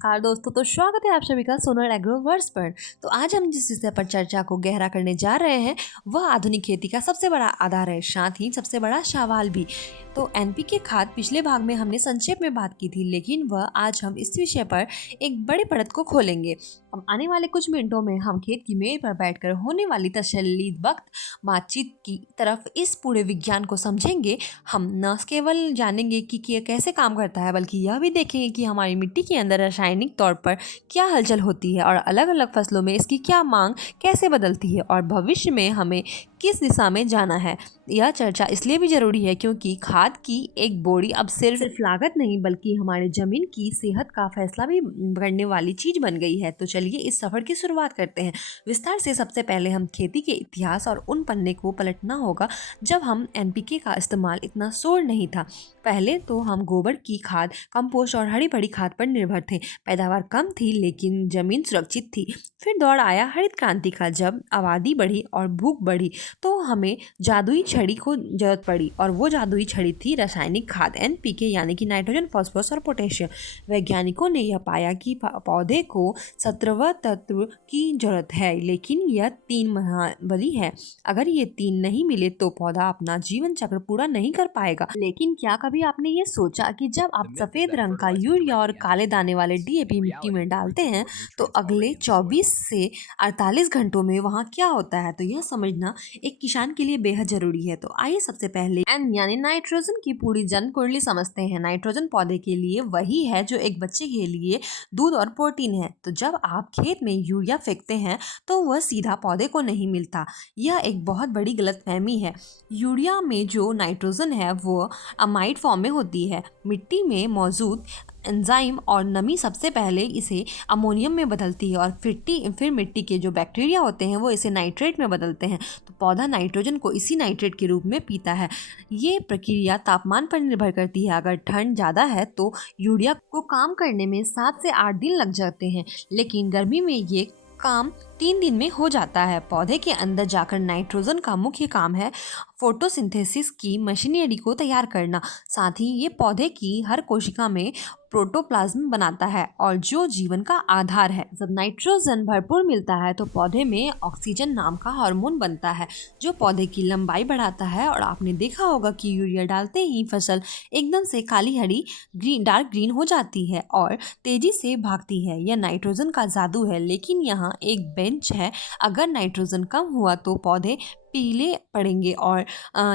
नमस्कार दोस्तों, तो स्वागत है आप सभी का सोनल एग्रोवर्स पर। तो आज हम जिस विषय पर चर्चा को गहरा करने जा रहे हैं वह आधुनिक खेती का सबसे बड़ा आधार है, साथ ही सबसे बड़ा सवाल भी। तो एनपीके खाद पिछले भाग में हमने संक्षेप में बात की थी, लेकिन वह आज हम इस विषय पर एक बड़े पड़त को खोलेंगे। अब आने वाले कुछ मिनटों में हम खेत की मेज पर बैठकर होने वाली तसल्ली वक्त बातचीत की तरफ इस पूरे विज्ञान को समझेंगे। हम न केवल जानेंगे कि ये कैसे काम करता है, बल्कि यह भी देखेंगे कि हमारी मिट्टी के अंदर रासायनिक तौर पर क्या हलचल होती है और अलग अलग फसलों में इसकी क्या मांग कैसे बदलती है और भविष्य में हमें किस दिशा में जाना है। यह चर्चा इसलिए भी जरूरी है क्योंकि खाद की एक बोरी अब सिर्फ लागत नहीं बल्कि हमारे जमीन की सेहत का फैसला भी करने वाली चीज बन गई है। तो चलिए इस सफर की शुरुआत करते हैं विस्तार से। सबसे पहले हम खेती के इतिहास और उन पन्ने को पलटना होगा जब हम एनपीके का इस्तेमाल इतना शोर नहीं था। पहले तो हम गोबर की खाद, कंपोस्ट और हरी भरी खाद पर निर्भर थे। पैदावार कम थी लेकिन जमीन सुरक्षित थी। फिर दौर आया हरित क्रांति का। जब आबादी बढ़ी और भूख बढ़ी तो हमें जादुई छड़ी को जरूरत पड़ी, और वो जादुई छड़ी थी रासायनिक खाद एनपीके, यानी कि नाइट्रोजन, फास्फोरस और पोटेशियम। वैज्ञानिकों ने यह पाया कि पौधे को 17 तत्व की जरूरत है, लेकिन यह 3 महाबली है। अगर ये 3 नहीं मिले तो पौधा अपना जीवन चक्र पूरा नहीं कर पाएगा। लेकिन क्या कभी आपने ये सोचा कि जब आप सफेद रंग का यूरिया और काले दाने वाले डीएपी मिट्टी में डालते हैं तो अगले 24 से 48 घंटों में वहाँ क्या होता है? तो यह समझना एक किसान के लिए बेहद जरूरी है। तो आइए सबसे पहले एन यानी नाइट्रोजन की पूरी जन कुंडली समझते हैं। नाइट्रोजन पौधे के लिए वही है जो एक बच्चे के लिए दूध और प्रोटीन है। तो जब आप खेत में यूरिया फेंकते हैं तो वह सीधा पौधे को नहीं मिलता। यह एक बहुत बड़ी गलतफहमी है। यूरिया में जो नाइट्रोजन है वो अमाइड फॉर्म में होती है। मिट्टी में मौजूद एंजाइम और नमी सबसे पहले इसे अमोनियम में बदलती है और फिर मिट्टी के जो बैक्टीरिया होते हैं वो इसे नाइट्रेट में बदलते हैं। तो पौधा नाइट्रोजन को इसी नाइट्रेट के रूप में पीता है। ये प्रक्रिया तापमान पर निर्भर करती है। अगर ठंड ज़्यादा है तो यूरिया को काम करने में 7 से 8 दिन लग जाते हैं, लेकिन गर्मी में ये काम 3 दिन में हो जाता है। पौधे के अंदर जाकर नाइट्रोजन का मुख्य काम है फोटोसिंथेसिस की मशीनरी को तैयार करना। साथ ही ये पौधे की हर कोशिका में प्रोटोप्लाज्म बनाता है और जो जीवन का आधार है। जब नाइट्रोजन भरपूर मिलता है तो पौधे में ऑक्सीजन नाम का हार्मोन बनता है जो पौधे की लंबाई बढ़ाता है। और आपने देखा होगा कि यूरिया डालते ही फसल एकदम से काली हरी डार्क ग्रीन हो जाती है और तेजी से भागती है। यह नाइट्रोजन का जादू है। लेकिन यहाँ एक बेंच है, अगर नाइट्रोजन कम हुआ तो पौधे पीले पड़ेंगे और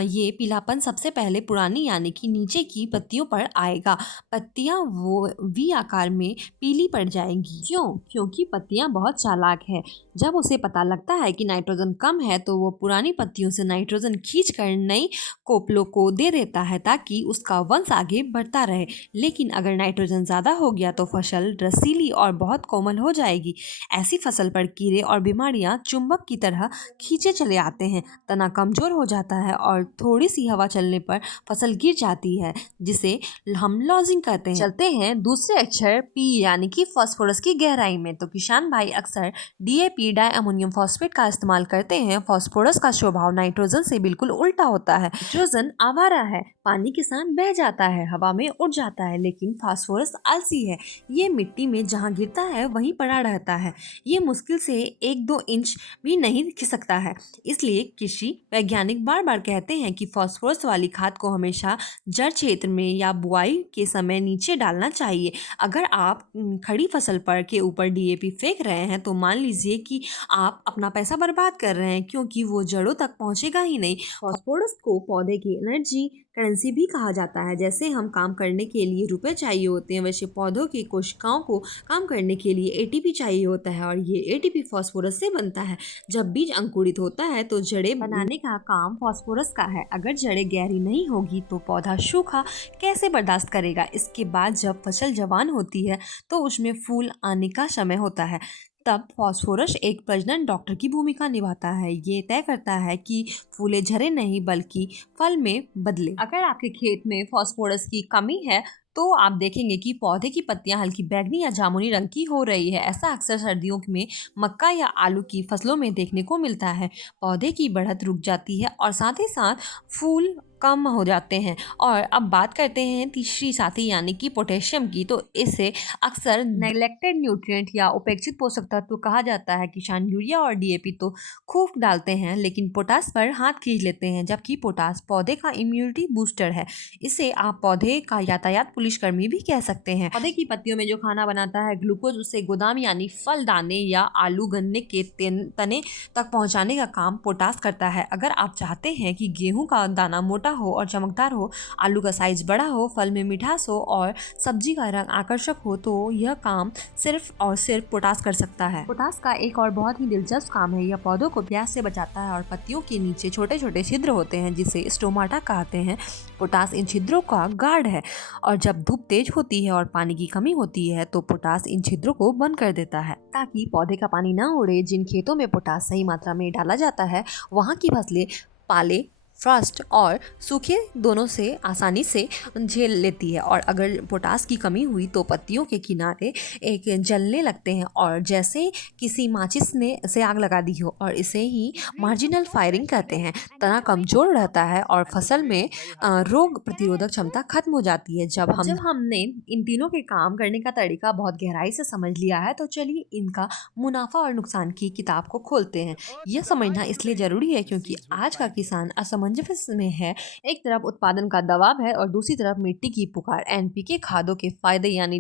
ये पीलापन सबसे पहले पुरानी यानी कि नीचे की पत्तियों पर आएगा। पत्तियां वो वी आकार में पीली पड़ जाएंगी। क्योंकि पत्तियां बहुत चालाक है। जब उसे पता लगता है कि नाइट्रोजन कम है तो वो पुरानी पत्तियों से नाइट्रोजन खींचकर नई कोपलों को दे देता है ताकि उसका वंश आगे बढ़ता रहे। लेकिन अगर नाइट्रोजन ज़्यादा हो गया तो फसल रसीली और बहुत कोमल हो जाएगी। ऐसी फसल पर कीड़े और बीमारियां चुंबक की तरह खींचे चले आते हैं। तना कमजोर हो जाता है और थोड़ी सी हवा चलने पर फसल गिर जाती है, जिसे हम लॉजिंग कहते हैं। चलते हैं दूसरे अक्षर पी यानी कि फास्फोरस की गहराई में। तो किसान भाई अक्सर डीएपी डाई अमोनियम फॉस्फेट का इस्तेमाल करते हैं। फास्फोरस का स्वभाव नाइट्रोजन से बिल्कुल उल्टा होता है। नाइट्रोजन आवारा है, पानी के साथ बह जाता है, हवा में उड़ जाता है, लेकिन फास्फोरस आलसी है। ये मिट्टी में जहाँ गिरता है वहीं पड़ा रहता है। ये मुश्किल से 1-2 इंच भी नहीं खिसकता है। इसलिए कृषि वैज्ञानिक बार बार कहते हैं कि फास्फोरस वाली खाद को हमेशा जड़ क्षेत्र में या बुआई के समय नीचे डालना चाहिए। अगर आप खड़ी फसल पर के ऊपर डीएपी फेंक रहे हैं तो मान लीजिए कि आप अपना पैसा बर्बाद कर रहे हैं, क्योंकि वो जड़ों तक पहुंचेगा ही नहीं। फास्फोरस को पौधे की एनर्जी करेंसी भी कहा जाता है। जैसे हम काम करने के लिए रुपए चाहिए होते हैं, वैसे पौधों की कोशिकाओं को काम करने के लिए एटीपी चाहिए होता है और ये एटीपी फास्फोरस से बनता है। जब बीज अंकुरित होता है तो जड़ें बनाने का काम फास्फोरस का है। अगर जड़ें गहरी नहीं होगी तो पौधा सूखा कैसे बर्दाश्त करेगा। इसके बाद जब फसल जवान होती है तो उसमें फूल आने का समय होता है। तब फास्फोरस एक प्रजनन डॉक्टर की भूमिका निभाता है। ये तय करता है कि फूले झरे नहीं बल्कि फल में बदले। अगर आपके खेत में फास्फोरस की कमी है तो आप देखेंगे कि पौधे की पत्तियां हल्की बैंगनी या जामुनी रंग की हो रही है। ऐसा अक्सर सर्दियों में मक्का या आलू की फसलों में देखने को मिलता है। पौधे की बढ़त रुक जाती है और साथ ही साथ फूल कम हो जाते हैं। और अब बात करते हैं तीसरी साथी यानी कि पोटेशियम की। तो इसे अक्सर नेग्लेक्टेड न्यूट्रिएंट या उपेक्षित पोषक तत्व कहा जाता है। किसान यूरिया और डीएपी तो खूब डालते हैं लेकिन पोटास पर हाथ खींच लेते हैं, जबकि पोटास पौधे का इम्यूनिटी बूस्टर है। इसे आप पौधे का यातायात पुलिसकर्मी भी कह सकते हैं। पौधे की पत्तियों में जो खाना बनाता है ग्लूकोज, उसे गोदाम यानी फल, दाने या आलू गन्ने के तने तक पहुंचाने का काम पोटास करता है। अगर आप चाहते हैं कि गेहूं का दाना मोटा हो और चमकदार हो, आलू का साइज बड़ा हो, फल में मिठास हो और सब्जी का रंग आकर्षक हो, तो यह काम सिर्फ और सिर्फ पोटास कर सकता है। पोटास का एक और बहुत ही दिलचस्प काम है, यह पौधों को प्यास से बचाता है और पत्तियों के नीचे छोटे छोटे छिद्र होते हैं जिसे स्टोमाटा कहते हैं। पोटास इन छिद्रों का गार्ड है और जब धूप तेज होती है और पानी की कमी होती है तो पोटास इन छिद्रों को बंद कर देता है ताकि पौधे का पानी ना उड़े। जिन खेतों में पोटास सही मात्रा में डाला जाता है वहाँ की फसलें पाले, फ्रॉस्ट और सूखे दोनों से आसानी से झेल लेती है। और अगर पोटास की कमी हुई तो पत्तियों के किनारे एक जलने लगते हैं और जैसे किसी माचिस ने से आग लगा दी हो, और इसे ही मार्जिनल फायरिंग कहते हैं। तना कमजोर रहता है और फसल में रोग प्रतिरोधक क्षमता खत्म हो जाती है। जब हमने इन तीनों के काम करने का तरीका बहुत गहराई से समझ लिया है तो चलिए इनका मुनाफा और नुकसान की किताब को खोलते हैं। यह समझना इसलिए जरूरी है क्योंकि आज का किसान असमंजस में है। एक तरफ उत्पादन का दबाव है और दूसरी तरफ मिट्टी की पुकार। एनपीके खादों के फायदे यानी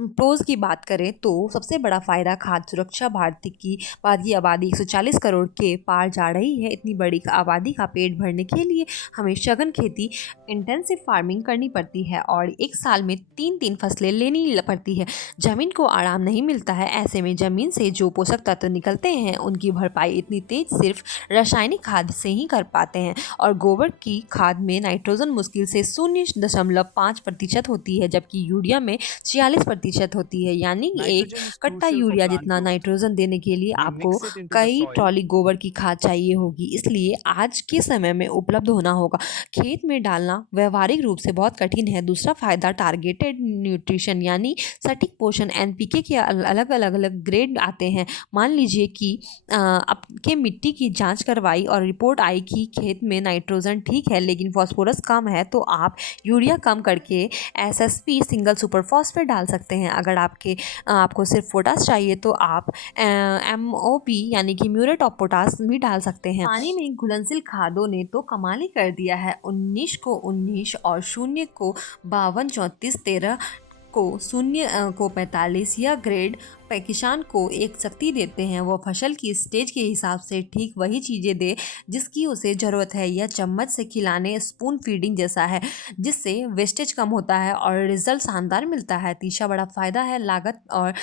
प्रोज की बात करें तो सबसे बड़ा फायदा खाद्य सुरक्षा। भारत की आबादी 140 करोड़ के पार जा रही है। इतनी बड़ी आबादी का पेट भरने के लिए हमें सघन खेती, इंटेंसिव फार्मिंग करनी पड़ती है और एक साल में 3 फसलें लेनी पड़ती है। जमीन को आराम नहीं मिलता है। ऐसे में जमीन से जो पोषक तत्व निकलते हैं उनकी भरपाई इतनी तेज सिर्फ रासायनिक खाद से ही कर पाते हैं। और गोबर की खाद में नाइट्रोजन मुश्किल से 0.5% होती है, जबकि यूरिया में 46% होती है। यानी एक कट्टा यूरिया जितना नाइट्रोजन देने के लिए आपको कई ट्रॉली गोबर की खाद चाहिए होगी। इसलिए आज के समय में उपलब्ध होना होगा। खेत में डालना व्यवहारिक रूप से बहुत कठिन है। दूसरा फायदा टारगेटेड न्यूट्रिशन यानी सटीक पोषण। एनपीके के अलग अलग ग्रेड आते हैं। मान लीजिए कि आपके मिट्टी की जांच करवाई और रिपोर्ट आई कि खेत में नाइट्रोजन ठीक है लेकिन फास्फोरस कम है, तो आप यूरिया कम करके एसएसपी सिंगल सुपर फॉस्फेट डाल सकते हैं। अगर आपको सिर्फ पोटास चाहिए तो आप एमओपी यानी कि म्यूरेट ऑफ पोटास भी डाल सकते हैं। पानी में घुलनशील खादों ने तो कमाल ही कर दिया है। 19 को 19 और 0 को 52, 34, 13 को 0 को 45 यह ग्रेड किसान को एक शक्ति देते हैं। वो फसल की स्टेज के हिसाब से ठीक वही चीज़ें दे जिसकी उसे ज़रूरत है। यह चम्मच से खिलाने स्पून फीडिंग जैसा है जिससे वेस्टेज कम होता है और रिजल्ट शानदार मिलता है। तीसरा बड़ा फ़ायदा है लागत और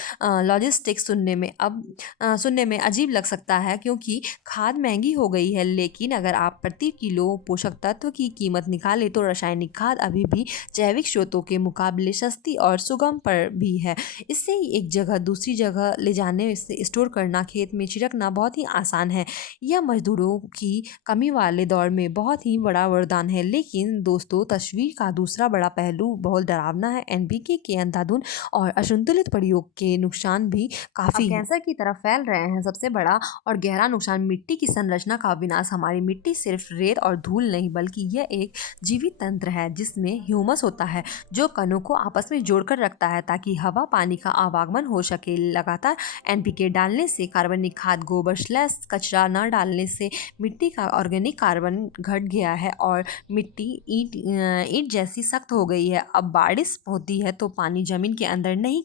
लॉजिस्टिक्स। सुनने में अजीब लग सकता है क्योंकि खाद महंगी हो गई है, लेकिन अगर आप प्रति किलो पोषक तत्व की कीमत निकालें तो रासायनिक खाद अभी भी जैविक स्रोतों के मुकाबले सस्ती और सुगम पर भी है। इससे एक जगह दूसरी जगह ले जाने से स्टोर करना, खेत में छिड़कना बहुत ही आसान है। यह मजदूरों की कमी वाले दौर में बहुत ही बड़ा वरदान है। लेकिन दोस्तों, तस्वीर का दूसरा बड़ा पहलू बहुत डरावना है। एनपीके के अंधाधुंध और असंतुलित प्रयोग के नुकसान भी काफी कैंसर की तरफ फैल रहे हैं। सबसे बड़ा और गहरा नुकसान मिट्टी की संरचना का विनाश। हमारी मिट्टी सिर्फ रेत और धूल नहीं बल्कि यह एक जीवित तंत्र है जिसमें ह्यूमस होता है जो कणों को आपस में जोड़कर रखता है ताकि हवा पानी का आवागमन हो सके। लगातार एनपीके डालने से, कार्बनिक खाद, गोबर स्लैश कचरा न डालने से मिट्टी का ऑर्गेनिक कार्बन घट गया है और मिट्टी ईंट जैसी सख्त हो गई है। अब बारिश होती है तो पानी जमीन के अंदर नहीं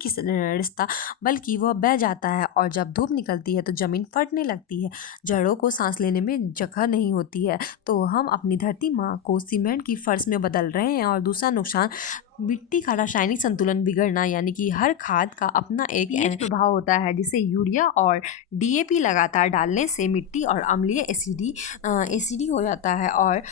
रिसता बल्कि वह बह जाता है और जब धूप निकलती है तो जमीन फटने लगती है। जड़ों को सांस लेने में जगह नहीं होती है। तो हम अपनी धरती माँ को सीमेंट की फर्श में बदल रहे हैं। और दूसरा नुकसान मिट्टी का रासायनिक संतुलन बिगड़ना, यानी कि हर खाद का अपना एक प्रभाव होता है। जिसे यूरिया और डीएपी लगातार डालने से मिट्टी और अम्लीय एसिडी हो जाता है और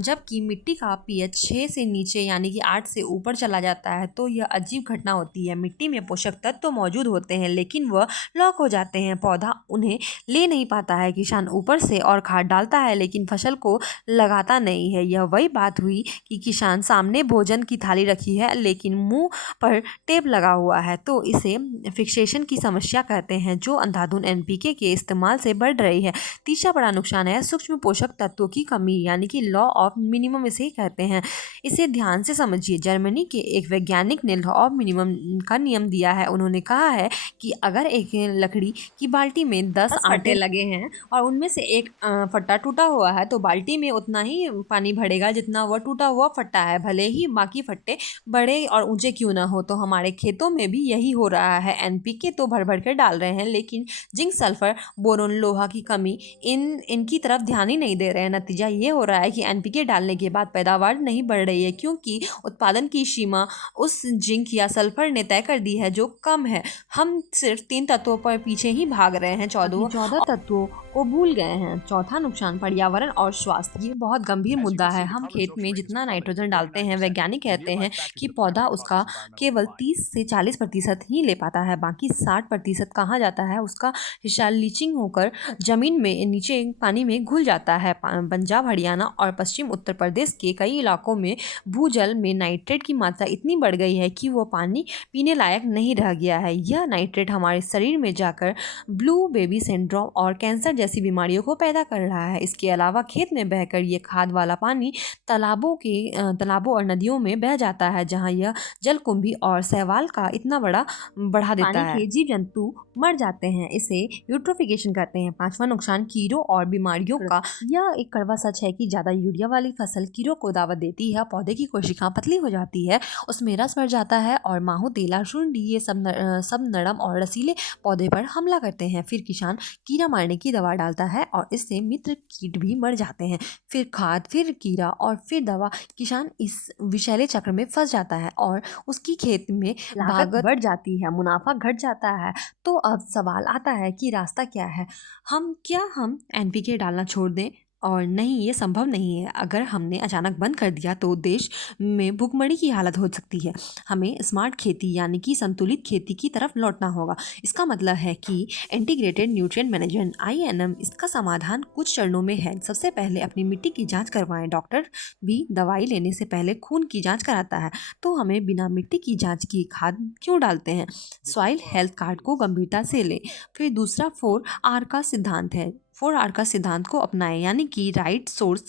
जबकि मिट्टी का पीएच 6 से नीचे यानी कि 8 से ऊपर चला जाता है तो यह अजीब घटना होती है। मिट्टी में पोषक तत्व तो मौजूद होते हैं लेकिन वह लॉक हो जाते हैं, पौधा उन्हें ले नहीं पाता है। किसान ऊपर से और खाद डालता है लेकिन फसल को लगाता नहीं है। यह वही बात हुई कि किसान सामने भोजन की थाली रखी है लेकिन मुंह पर टेप लगा हुआ है, तो इसे फिक्सेशन की समस्या कहते हैं, जो अंधाधुंध एनपीके के इस्तेमाल से बढ़ रही है। तीसरा बड़ा नुकसान है सूक्ष्म पोषक तत्वों की कमी, यानी कि लॉ ऑफ मिनिमम इसे कहते हैं। इसे ध्यान से समझिए। जर्मनी के एक वैज्ञानिक ने लॉ ऑफ मिनिमम का नियम दिया है। उन्होंने कहा है कि अगर एक लकड़ी की बाल्टी में 10 आटे लगे हैं और उनमें से एक फट्टा टूटा हुआ है, तो बाल्टी में उतना ही पानी भरेगा जितना वह टूटा हुआ फट्टा है, भले ही बाकी फट्टे बड़े और ऊंचे क्यों ना हो। तो हमारे खेतों में भी यही हो रहा है। एनपीके तो भर भर कर डाल रहे हैं, लेकिन जिंक, सल्फर, बोरोन, लोहा की कमी इनकी तरफ ध्यान ही नहीं दे रहे हैं। नतीजा ये हो रहा है कि एनपीके डालने के बाद पैदावार नहीं बढ़ रही है, क्योंकि उत्पादन की सीमा उस जिंक या सल्फर ने तय कर दी है जो कम है। हम सिर्फ 3 तत्वों पर पीछे ही भाग रहे हैं, 14 तत्वों को भूल गए हैं। चौथा नुकसान पर्यावरण और स्वास्थ्य। ये बहुत गंभीर मुद्दा है। हम खेत में जितना नाइट्रोजन डालते हैं, वैज्ञानिक कहते हैं कि पौधा उसका केवल 30 से 40% ही ले पाता है, बाकी 60% कहाँ जाता है? उसका हिस्सा लीचिंग होकर जमीन में नीचे पानी में घुल जाता है। पंजाब, हरियाणा और पश्चिम उत्तर प्रदेश के कई इलाकों में भूजल में नाइट्रेट की मात्रा इतनी बढ़ गई है कि वो पानी पीने लायक नहीं रह गया है। यह नाइट्रेट हमारे शरीर में जाकर ब्लू बेबी सिंड्रोम और कैंसर जैसी बीमारियों को पैदा कर रहा है। इसके अलावा खेत में बहकर ये खाद वाला पानी तालाबों और नदियों में बह जाता है, जहाँ यह जलकुंभी और शैवाल का इतना बढ़ा देता है। जीव जंतु मर जाते हैं। इसे यूट्रोफिकेशन कहते हैं। पांचवा नुकसान कीड़ों और बीमारियों का। यह एक कड़वा सच है कि ज्यादा यूरिया वाली फसल कीड़ों को दावत देती है। पौधे की कोशिका पतली हो जाती है, उसमें रस भर जाता है और माहू, तेला, सुंडी ये सब नरम और रसीले पौधे पर हमला करते हैं। फिर किसान कीड़ा मारने की दवा डालता है और इससे मित्र कीट भी मर जाते हैं। फिर खाद, फिर कीड़ा और फिर दवा। किसान इस विषैले चक्र में फंस जाता है और उसकी खेत में लागत बढ़ जाती है, मुनाफा घट जाता है। तो अब सवाल आता है कि रास्ता क्या है? हम एनपीके डालना छोड़ दें? और नहीं, ये संभव नहीं है। अगर हमने अचानक बंद कर दिया तो देश में भुखमरी की हालत हो सकती है। हमें स्मार्ट खेती यानी कि संतुलित खेती की तरफ लौटना होगा। इसका मतलब है कि इंटीग्रेटेड न्यूट्रिएंट मैनेजमेंट (INM) इसका समाधान कुछ चरणों में है। सबसे पहले अपनी मिट्टी की जांच करवाएं। डॉक्टर भी दवाई लेने से पहले खून की जांच कराता है, तो हमें बिना मिट्टी की जांच की खाद क्यों डालते हैं? सॉइल हेल्थ कार्ड को गंभीरता से लें। फिर दूसरा 4R का सिद्धांत है। 4R का सिद्धांत को अपनाएं, यानी कि राइट सोर्स,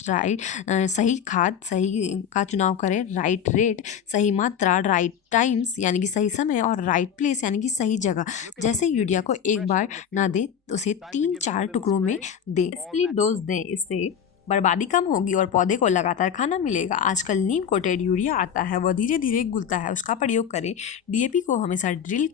सही खाद सही का चुनाव करें, राइट रेट सही मात्रा, राइट टाइम्स यानी कि सही समय, और राइट प्लेस यानी कि सही जगह। जैसे यूरिया को एक बार ना दें, उसे 3-4 टुकड़ों में दें, स्प्लिट डोज दें। इससे बर्बादी कम होगी और पौधे को लगातार खाना मिलेगा। आजकल नीम कोटेड यूरिया आता है, वह धीरे धीरे घुलता है, उसका प्रयोग करें। डीएपी को हमेशा ड्रिल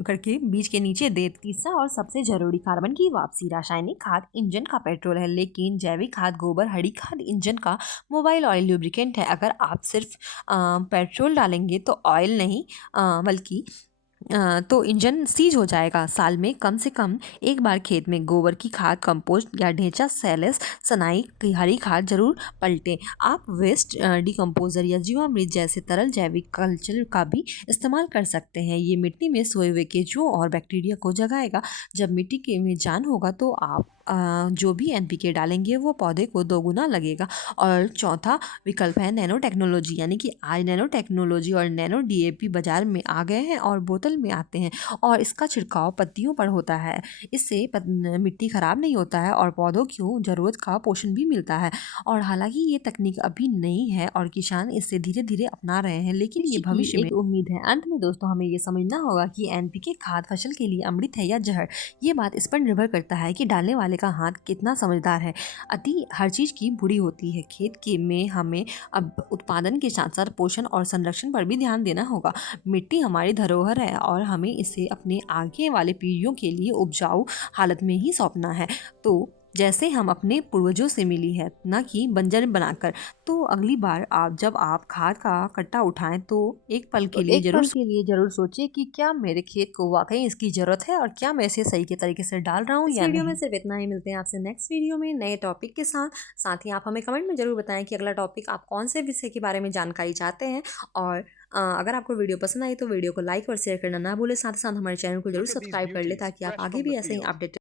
करके बीज के नीचे दे। तीसरा और सबसे जरूरी, कार्बन की वापसी। रासायनिक खाद इंजन का पेट्रोल है, लेकिन जैविक खाद, गोबर, हरी खाद इंजन का मोबाइल ऑयल लुब्रिकेंट है। अगर आप सिर्फ पेट्रोल डालेंगे तो ऑयल नहीं बल्कि तो इंजन सीज हो जाएगा। साल में कम से कम एक बार खेत में गोबर की खाद, कंपोस्ट या ढेंचा सैलेस सनाई की हरी खाद जरूर पलटें। आप वेस्ट डिकम्पोजर या जीवामृत जैसे तरल जैविक कल्चर का भी इस्तेमाल कर सकते हैं। ये मिट्टी में सोए हुए केंचुओं और बैक्टीरिया को जगाएगा। जब मिट्टी के में जान होगा तो आप जो भी एनपीके डालेंगे वो पौधे को दोगुना लगेगा। और चौथा विकल्प है नैनो टेक्नोलॉजी, यानी कि आज नैनो टेक्नोलॉजी और नैनो डीएपी बाजार में आ गए हैं और बोतल में आते हैं, और इसका छिड़काव पत्तियों पर होता है। इससे मिट्टी खराब नहीं होता है और पौधों को ज़रूरत का पोषण भी मिलता है। और हालांकि ये तकनीक अभी नई है और किसान इससे धीरे धीरे अपना रहे हैं, लेकिन ये भविष्य में उम्मीद है। अंत में दोस्तों, हमें ये समझना होगा कि एनपीके खाद फसल के लिए अमृत है या जहर। ये बात इस पर निर्भर करता है कि डालने वाले का हाथ कितना समझदार है। अति हर चीज की बुरी होती है। खेत के में हमें अब उत्पादन के साथ साथ पोषण और संरक्षण पर भी ध्यान देना होगा। मिट्टी हमारी धरोहर है और हमें इसे अपने आगे वाले पीढ़ियों के लिए उपजाऊ हालत में ही सौंपना है, तो जैसे हम अपने पूर्वजों से मिली है, न कि बंजर बनाकर। तो अगली बार जब आप खाद का कट्टा उठाएं तो एक पल के लिए जरूर सोचिए कि क्या मेरे खेत को वाकई इसकी जरूरत है और क्या मैं इसे सही के तरीके से डाल रहा हूँ या नहीं। वीडियो में सिर्फ इतना ही। मिलते हैं आपसे नेक्स्ट वीडियो में नए टॉपिक के साथ ही आप हमें कमेंट में जरूर बताएं कि अगला टॉपिक आप कौन से विषय के बारे में जानकारी चाहते हैं। और अगर आपको वीडियो पसंद आई तो वीडियो को लाइक और शेयर करना ना भूलें। साथ ही साथ हमारे चैनल को जरूर सब्सक्राइब कर ले, ताकि आप आगे भी ऐसे ही अपडेट